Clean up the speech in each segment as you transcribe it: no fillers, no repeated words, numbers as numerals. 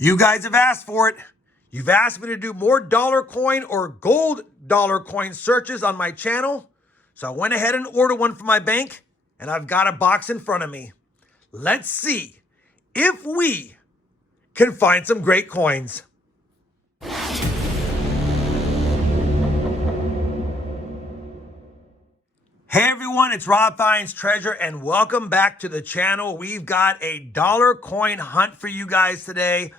You guys have asked for it. You've asked me to do more dollar coin or gold dollar coin searches on my channel. So I went ahead and ordered one from my bank, and I've got a box in front of me. Let's see if we can find some great coins. Hey everyone, it's RobFindsTreasure and welcome back to the channel. We've got a dollar coin hunt for you guys today.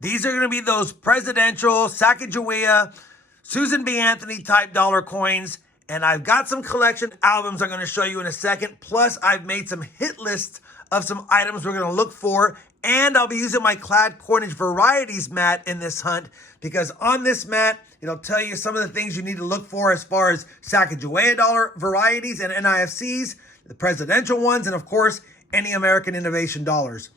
These are going to be those presidential, Sacagawea, Susan B. Anthony type dollar coins. And I've got some collection albums I'm going to show you in a second. Plus, I've made some hit lists of some items we're going to look for. And I'll be using my Clad Coinage Varieties mat in this hunt because on this mat, it'll tell you some of the things you need to look for as far as Sacagawea dollar varieties and NIFCs, the presidential ones, and of course, any American Innovation dollars.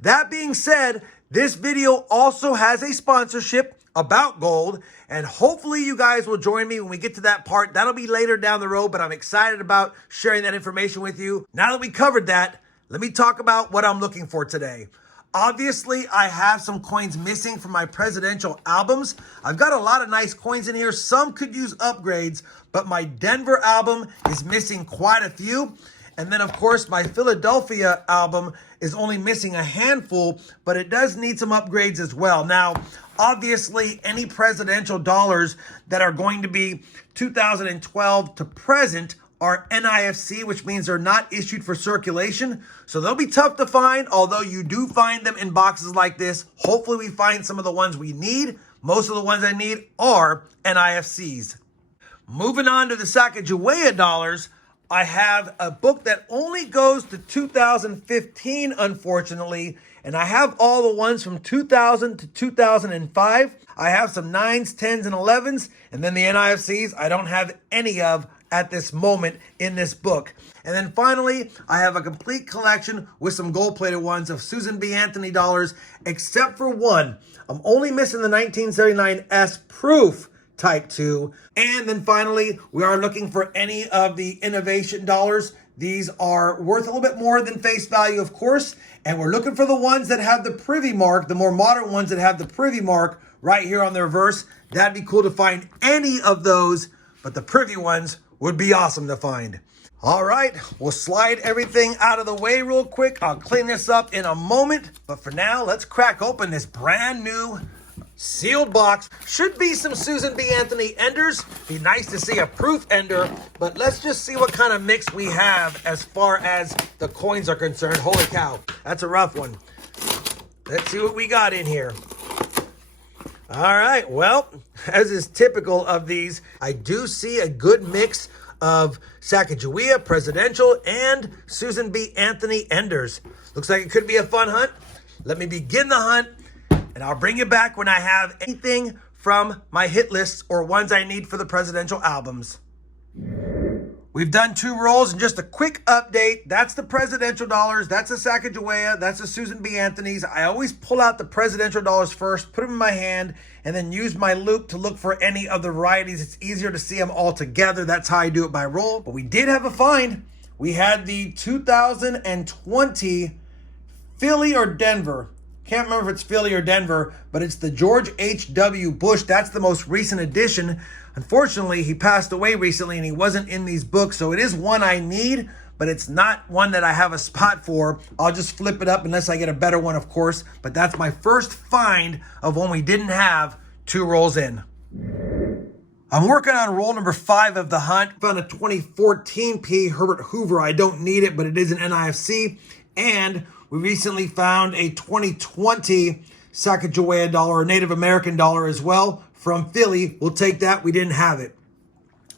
That being said, this video also has a sponsorship about gold, and hopefully you guys will join me when we get to that part. That'll be later down the road, but I'm excited about sharing that information with you. Now that we covered that, let me talk about what I'm looking for today. Obviously, I have some coins missing from my presidential albums. I've got a lot of nice coins in here. Some could use upgrades, but my Denver album is missing quite a few. And then, of course, my Philadelphia album is only missing a handful, but it does need some upgrades as well. Now, obviously, any presidential dollars that are going to be 2012 to present are NIFC, which means they're not issued for circulation. So they'll be tough to find, although you do find them in boxes like this. Hopefully we find some of the ones we need. Most of the ones I need are NIFCs. Moving on to the Sacagawea dollars, I have a book that only goes to 2015, unfortunately, and I have all the ones from 2000 to 2005. I have some 9s, 10s, and 11s, and then the NIFCs I don't have any of at this moment in this book. And then finally, I have a complete collection with some gold-plated ones of Susan B. Anthony dollars, except for one. I'm only missing the 1979 S proof type 2. And then finally, we are looking for any of the innovation dollars. These are worth a little bit more than face value, of course. And we're looking for the ones that have the Privy mark, the more modern ones that have the Privy mark right here on the reverse. That'd be cool to find any of those, but the Privy ones would be awesome to find. All right, we'll slide everything out of the way real quick. I'll clean this up in a moment. But for now, let's crack open this brand new sealed box. Should be some Susan B. Anthony enders. Be nice to see a proof ender, but let's just see what kind of mix we have as far as the coins are concerned. Holy cow, that's a rough one. Let's see what we got in here. All right, well, as is typical of these, I do see a good mix of Sacagawea, presidential, and Susan B. Anthony enders. Looks like it could be a fun hunt. Let me begin the hunt, and I'll bring you back when I have anything from my hit lists or ones I need for the presidential albums. We've done 2 rolls, and just a quick update. That's the presidential dollars. That's the Sacagawea. That's the Susan B. Anthony's. I always pull out the presidential dollars first, put them in my hand, and then use my loop to look for any of the varieties. It's easier to see them all together. That's how I do it by roll. But we did have a find. We had the 2020 Philly or Denver. Can't remember if it's Philly or Denver, but it's the George H.W. Bush. That's the most recent edition. Unfortunately, he passed away recently and he wasn't in these books, so it is one I need, but it's not one that I have a spot for. I'll just flip it up unless I get a better one, of course, but that's my first find of one we didn't have 2 rolls in. I'm working on roll number 5 of the hunt. Found a 2014 P. Herbert Hoover. I don't need it, but it is an NIFC, and we recently found a 2020 Sacagawea dollar, or Native American dollar as well, from Philly. We'll take that. We didn't have it.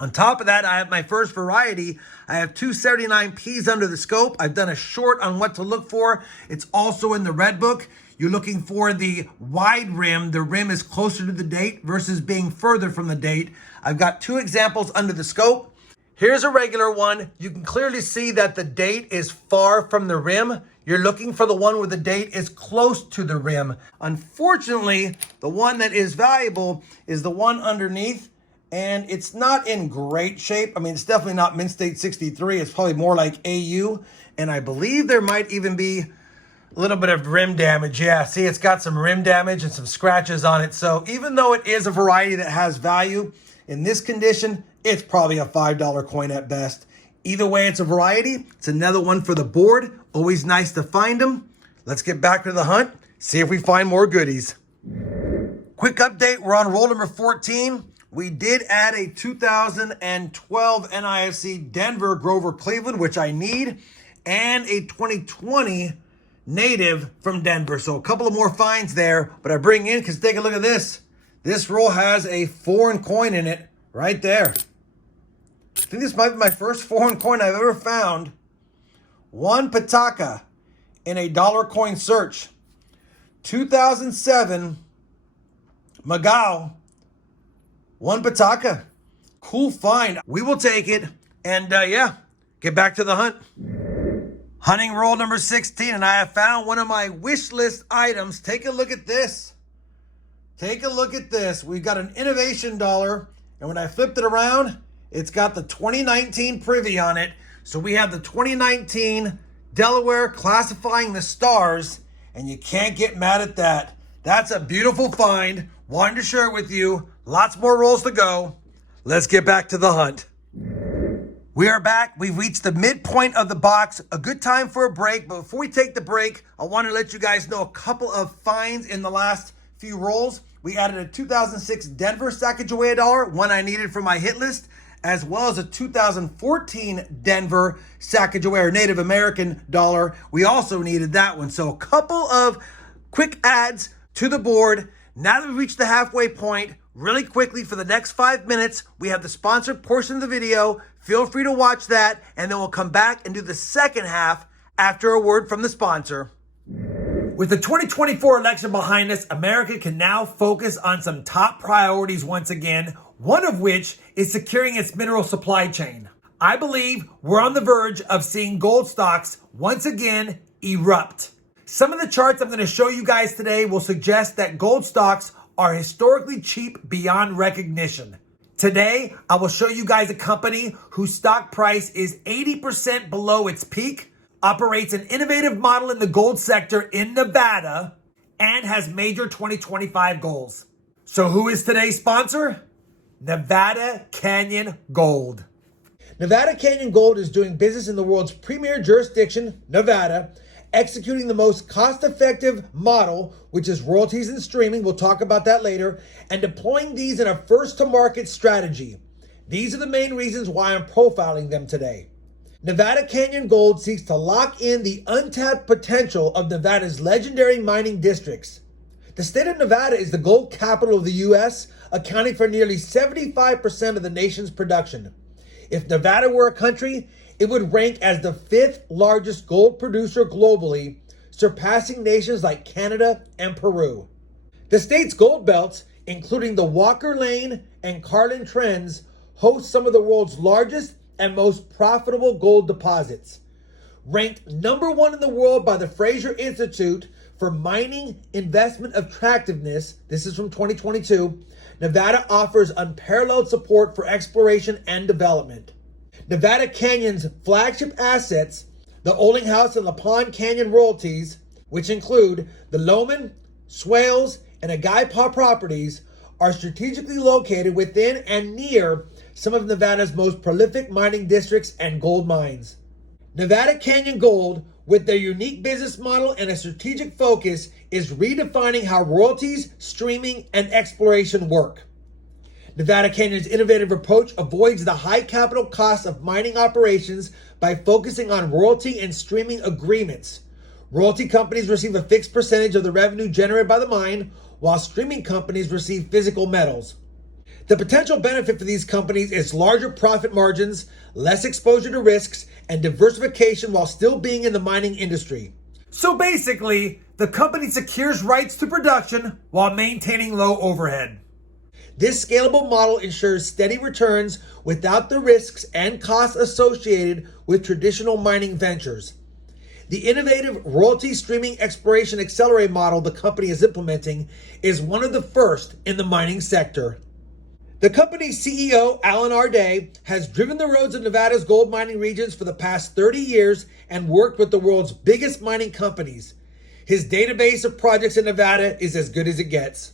On top of that, I have my first variety. I have 279 Ps under the scope. I've done a short on what to look for. It's also in the red book. You're looking for the wide rim. The rim is closer to the date versus being further from the date. I've got 2 examples under the scope. Here's a regular one. You can clearly see that the date is far from the rim. You're looking for the one where the date is close to the rim. Unfortunately, the one that is valuable is the one underneath, and it's not in great shape. I mean, it's definitely not Mint State 63. It's probably more like AU, and I believe there might even be A little bit of rim damage. Yeah, see, it's got some rim damage and some scratches on it. So even though it is a variety that has value, in this condition, it's probably a $5 coin at best. Either way, it's a variety. It's another one for the board. Always nice to find them. Let's get back to the hunt, see if we find more goodies. Quick update, we're on roll number 14. We did add a 2012 NIFC Denver Grover Cleveland, which I need, and a 2020 native from Denver. So a couple of more finds there, but I bring in because take a look at this. This roll has a foreign coin in it right there. I think this might be my first foreign coin I've ever found. One Pataka in a dollar coin search. 2007 Magao. One Pataka. Cool find. We will take it and yeah, get back to the hunt. Hunting roll number 16, and I have found one of my wish list items. Take a look at this. Take a look at this. We've got an innovation dollar, and when I flipped it around, it's got the 2019 Privy on it. So we have the 2019 Delaware classifying the stars, and you can't get mad at that. That's a beautiful find. Wanted to share it with you. Lots more rolls to go. Let's get back to the hunt. We are back. We've reached the midpoint of the box. A good time for a break. But before we take the break, I want to let you guys know a couple of finds in the last few rolls. We added a 2006 Denver Sacagawea dollar, one I needed for my hit list, as well as a 2014 Denver Sacagawea Native American dollar. We also needed that one. So a couple of quick adds to the board. Now that we've reached the halfway point, really quickly for the next 5 minutes, we have the sponsored portion of the video. Feel free to watch that, and then we'll come back and do the second half after a word from the sponsor. With the 2024 election behind us, America can now focus on some top priorities once again, one of which is securing its mineral supply chain. I believe we're on the verge of seeing gold stocks once again erupt. Some of the charts I'm going to show you guys today will suggest that gold stocks are historically cheap beyond recognition. Today, I will show you guys a company whose stock price is 80% below its peak, operates an innovative model in the gold sector in Nevada, and has major 2025 goals. So who is today's sponsor? Nevada Canyon Gold. Nevada Canyon Gold is doing business in the world's premier jurisdiction, Nevada, executing the most cost-effective model, which is royalties and streaming. We'll talk about that later, and deploying these in a first-to-market strategy. These are the main reasons why I'm profiling them today. Nevada Canyon Gold seeks to lock in the untapped potential of Nevada's legendary mining districts. The state of Nevada is the gold capital of the U.S., accounting for nearly 75% of the nation's production. If Nevada were a country, it would rank as the 5th largest gold producer globally, surpassing nations like Canada and Peru. The state's gold belts, including the Walker Lane and Carlin Trends, host some of the world's largest and most profitable gold deposits. Ranked number 1 in the world by the Fraser Institute for Mining Investment Attractiveness, this is from 2022, Nevada offers unparalleled support for exploration and development. Nevada Canyon's flagship assets, the Oling House and LaPon Canyon royalties, which include the Loman, Swales, and Agaipa properties, are strategically located within and near some of Nevada's most prolific mining districts and gold mines. Nevada Canyon Gold, with their unique business model and a strategic focus, is redefining how royalties, streaming, and exploration work. Nevada Canyon's innovative approach avoids the high capital costs of mining operations by focusing on royalty and streaming agreements. Royalty companies receive a fixed percentage of the revenue generated by the mine, while streaming companies receive physical metals. The potential benefit for these companies is larger profit margins, less exposure to risks, and diversification while still being in the mining industry. So basically, the company secures rights to production while maintaining low overhead. This scalable model ensures steady returns without the risks and costs associated with traditional mining ventures. The innovative royalty streaming exploration accelerator model the company is implementing is one of the first in the mining sector. The company's CEO, Alan R. Day, has driven the roads of Nevada's gold mining regions for the past 30 years and worked with the world's biggest mining companies. His database of projects in Nevada is as good as it gets.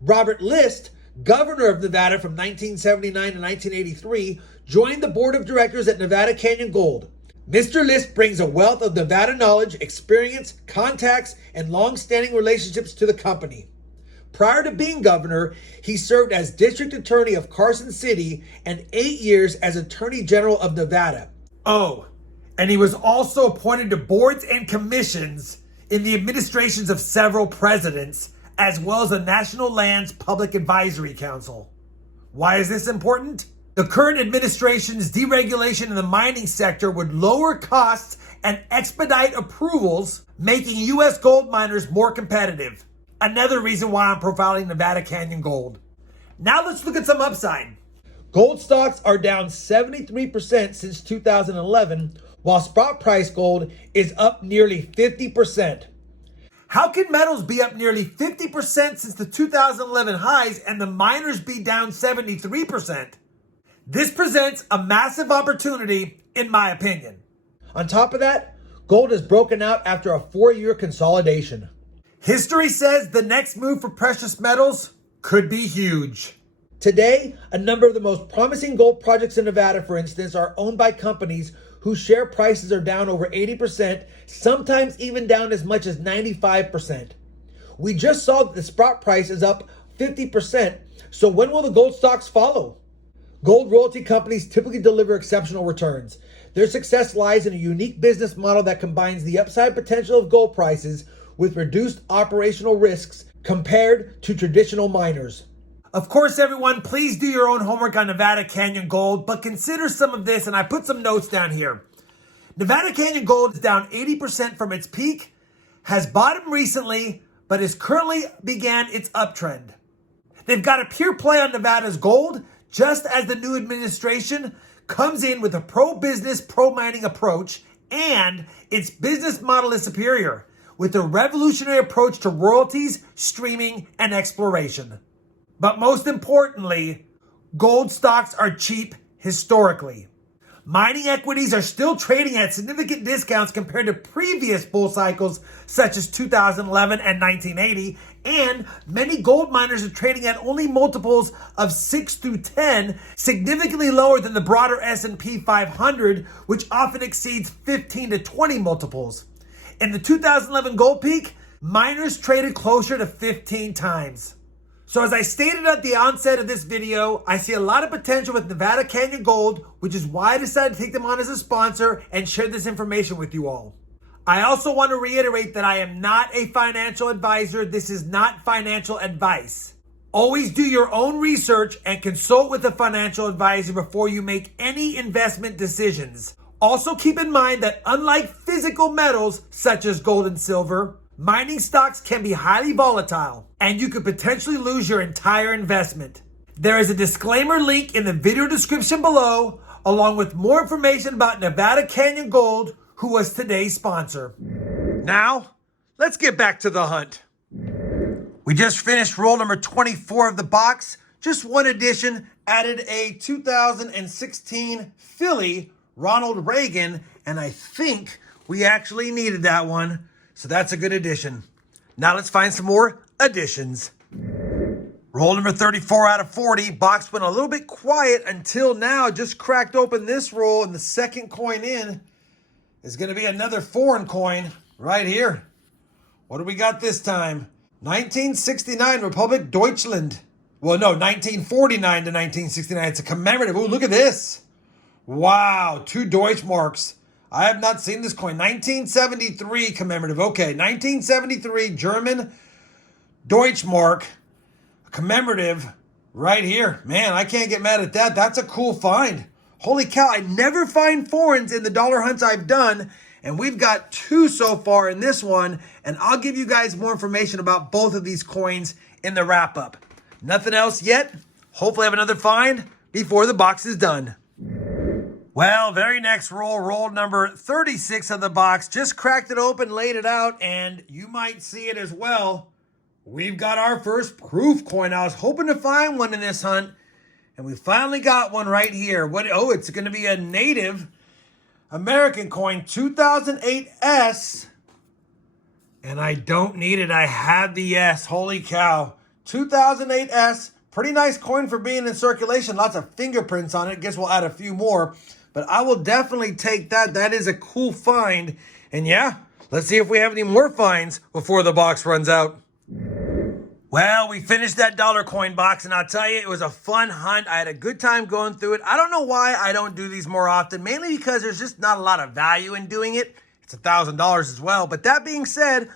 Robert List, governor of Nevada from 1979 to 1983, joined the board of directors at Nevada Canyon Gold. Mr. List brings a wealth of Nevada knowledge, experience, contacts, and long-standing relationships to the company. Prior to being governor, he served as district attorney of Carson City and 8 years as attorney general of Nevada. Oh, and he was also appointed to boards and commissions in the administrations of several presidents, as well as the National Lands Public Advisory Council. Why is this important? The current administration's deregulation in the mining sector would lower costs and expedite approvals, making U.S. gold miners more competitive. Another reason why I'm profiling Nevada Canyon Gold. Now let's look at some upside. Gold stocks are down 73% since 2011, while spot price gold is up nearly 50%. How can metals be up nearly 50% since the 2011 highs and the miners be down 73%? This presents a massive opportunity, in my opinion. On top of that, gold has broken out after a 4-year consolidation. History says the next move for precious metals could be huge. Today, a number of the most promising gold projects in Nevada, for instance, are owned by companies whose share prices are down over 80%, sometimes even down as much as 95%. We just saw that the spot price is up 50%, so when will the gold stocks follow? Gold royalty companies typically deliver exceptional returns. Their success lies in a unique business model that combines the upside potential of gold prices with reduced operational risks compared to traditional miners. Of course, everyone, please do your own homework on Nevada Canyon Gold, but consider some of this, and I put some notes down here. Nevada Canyon Gold is down 80% from its peak, has bottomed recently, but is currently began its uptrend. They've got a pure play on Nevada's gold, just as the new administration comes in with a pro-business, pro-mining approach, and its business model is superior, with a revolutionary approach to royalties, streaming, and exploration. But most importantly, gold stocks are cheap historically. Mining equities are still trading at significant discounts compared to previous bull cycles such as 2011 and 1980, and many gold miners are trading at only multiples of 6 through 10, significantly lower than the broader S&P 500, which often exceeds 15 to 20 multiples. In the 2011 gold peak, miners traded closer to 15 times. So as I stated at the onset of this video, I see a lot of potential with Nevada Canyon Gold, which is why I decided to take them on as a sponsor and share this information with you all. I also want to reiterate that I am not a financial advisor. This is not financial advice. Always do your own research and consult with a financial advisor before you make any investment decisions. Also keep in mind that unlike physical metals such as gold and silver, mining stocks can be highly volatile, and you could potentially lose your entire investment. There is a disclaimer link in the video description below, along with more information about Nevada Canyon Gold, who was today's sponsor. Now, let's get back to the hunt. We just finished roll number 24 of the box. Just one addition, added a 2016 Philly Ronald Reagan, and I think we actually needed that one. So that's a good addition. Now let's find some more additions. Roll number 34 out of 40. Box went a little bit quiet until now. Just cracked open this roll, and the second coin in is going to be another foreign coin right here. What do we got this time? 1969 Republic Deutschland. Well, no, 1949 to 1969. It's a commemorative. Ooh, look at this. Wow, 2 Deutschmarks. I have not seen this coin. 1973 commemorative. Okay, 1973 German Deutschmark commemorative right here. Man, I can't get mad at that. That's a cool find. Holy cow, I never find foreigns in the dollar hunts I've done, and we've got 2 so far in this one, and I'll give you guys more information about both of these coins in the wrap-up. Nothing else yet. Hopefully I have another find before the box is done. Well, very next roll number 36 of the box. Just cracked it open, laid it out, and you might see it as well. We've got our first proof coin. I was hoping to find one in this hunt, and we finally got one right here. Oh, it's going to be a Native American coin, 2008 S. And I don't need it. I have the S. Holy cow. 2008 S. Pretty nice coin for being in circulation. Lots of fingerprints on it. Guess we'll add a few more. But I will definitely take that. That is a cool find. And yeah, let's see if we have any more finds before the box runs out. Well, we finished that dollar coin box, and I'll tell you, it was a fun hunt. I had a good time going through it. I don't know why I don't do these more often, mainly because there's just not a lot of value in doing it. It's $1,000 as well. But that being said,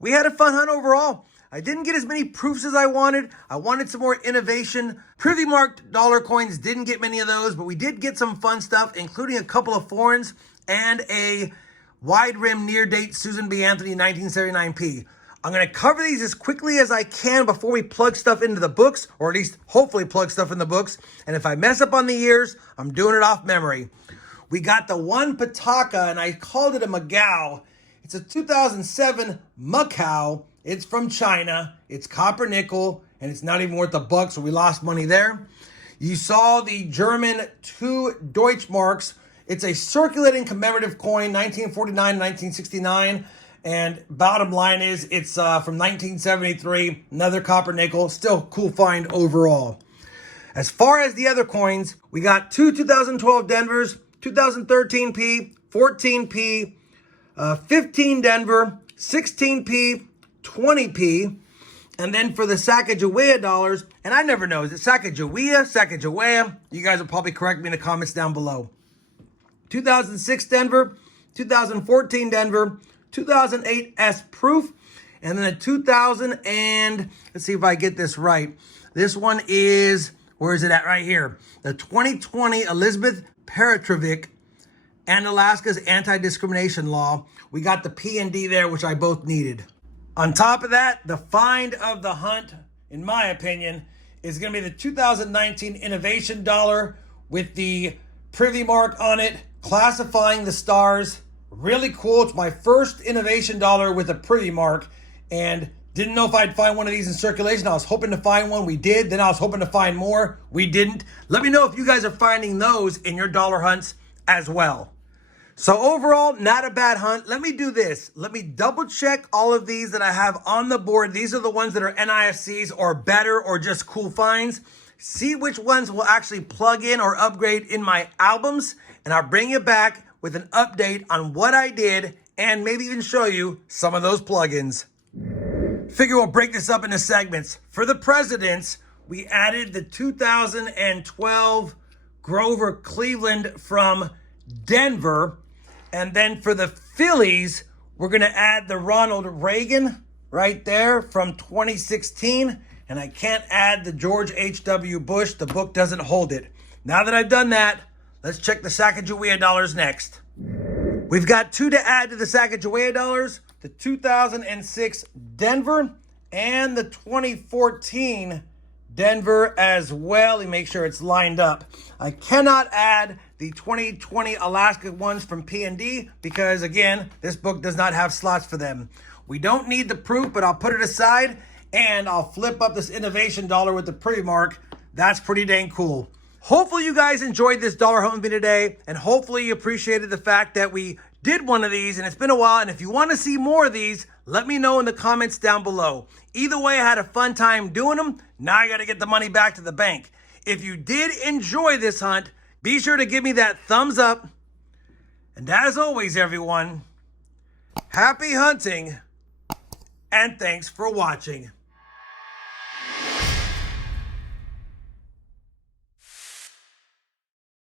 we had a fun hunt overall. I didn't get as many proofs as I wanted. I wanted some more innovation. Privy marked dollar coins, didn't get many of those, but we did get some fun stuff, including a couple of foreigns and a wide rim near date Susan B. Anthony 1979p. I'm going to cover these as quickly as I can before we plug stuff into the books, or at least hopefully plug stuff in the books. And if I mess up on the years, I'm doing it off memory. We got the one Pataka, and I called it a Macau. It's a 2007 Macau. It's from China. It's copper nickel, and it's not even worth a buck, so we lost money there. You saw the German 2 Deutschmarks. It's a circulating commemorative coin, 1949, 1969. And bottom line is it's from 1973, another copper nickel, still cool find overall. As far as the other coins, we got 2 2012 Denvers, 2013p, 14p, 15 Denver, 16p, 20p, and then for the Sacagawea dollars, and I never know, is it Sacagawea? You guys will probably correct me in the comments down below. 2006 Denver, 2014 Denver, 2008 S proof, and then a 2000 and, let's see if I get this right. This one is, where is it at? Right here. The 2020 Elizabeth Petrovic and Alaska's anti-discrimination law. We got the P and D there, which I both needed. On top of that, the find of the hunt, in my opinion, is going to be the 2019 Innovation Dollar with the Privy mark on it, classifying the stars. Really cool. It's my first Innovation Dollar with a Privy mark, and didn't know if I'd find one of these in circulation. I was hoping to find one. We did. Then I was hoping to find more. We didn't. Let me know if you guys are finding those in your dollar hunts as well. So overall, not a bad hunt. Let me do this. Let me double check all of these that I have on the board. These are the ones that are NIFCs or better or just cool finds. See which ones will actually plug in or upgrade in my albums, and I'll bring you back with an update on what I did and maybe even show you some of those plugins. Figure we'll break this up into segments. For the presidents, we added the 2012 Grover Cleveland from Denver. And then for the Phillies, we're going to add the Ronald Reagan right there from 2016. And I can't add the George H.W. Bush. The book doesn't hold it. Now that I've done that, let's check the Sacagawea dollars next. We've got 2 to add to the Sacagawea dollars. The 2006 Denver and the 2014 Denver as well. And make sure it's lined up. I cannot add the 2020 Alaska ones from P&D because, again, this book does not have slots for them. We don't need the proof, but I'll put it aside and I'll flip up this Innovation Dollar with the Privy mark. That's pretty dang cool. Hopefully you guys enjoyed this dollar hunt with me today, and hopefully you appreciated the fact that we did one of these, and it's been a while, and if you want to see more of these, let me know in the comments down below. Either way, I had a fun time doing them. Now I got to get the money back to the bank. If you did enjoy this hunt, be sure to give me that thumbs up. And as always, everyone, happy hunting, and thanks for watching.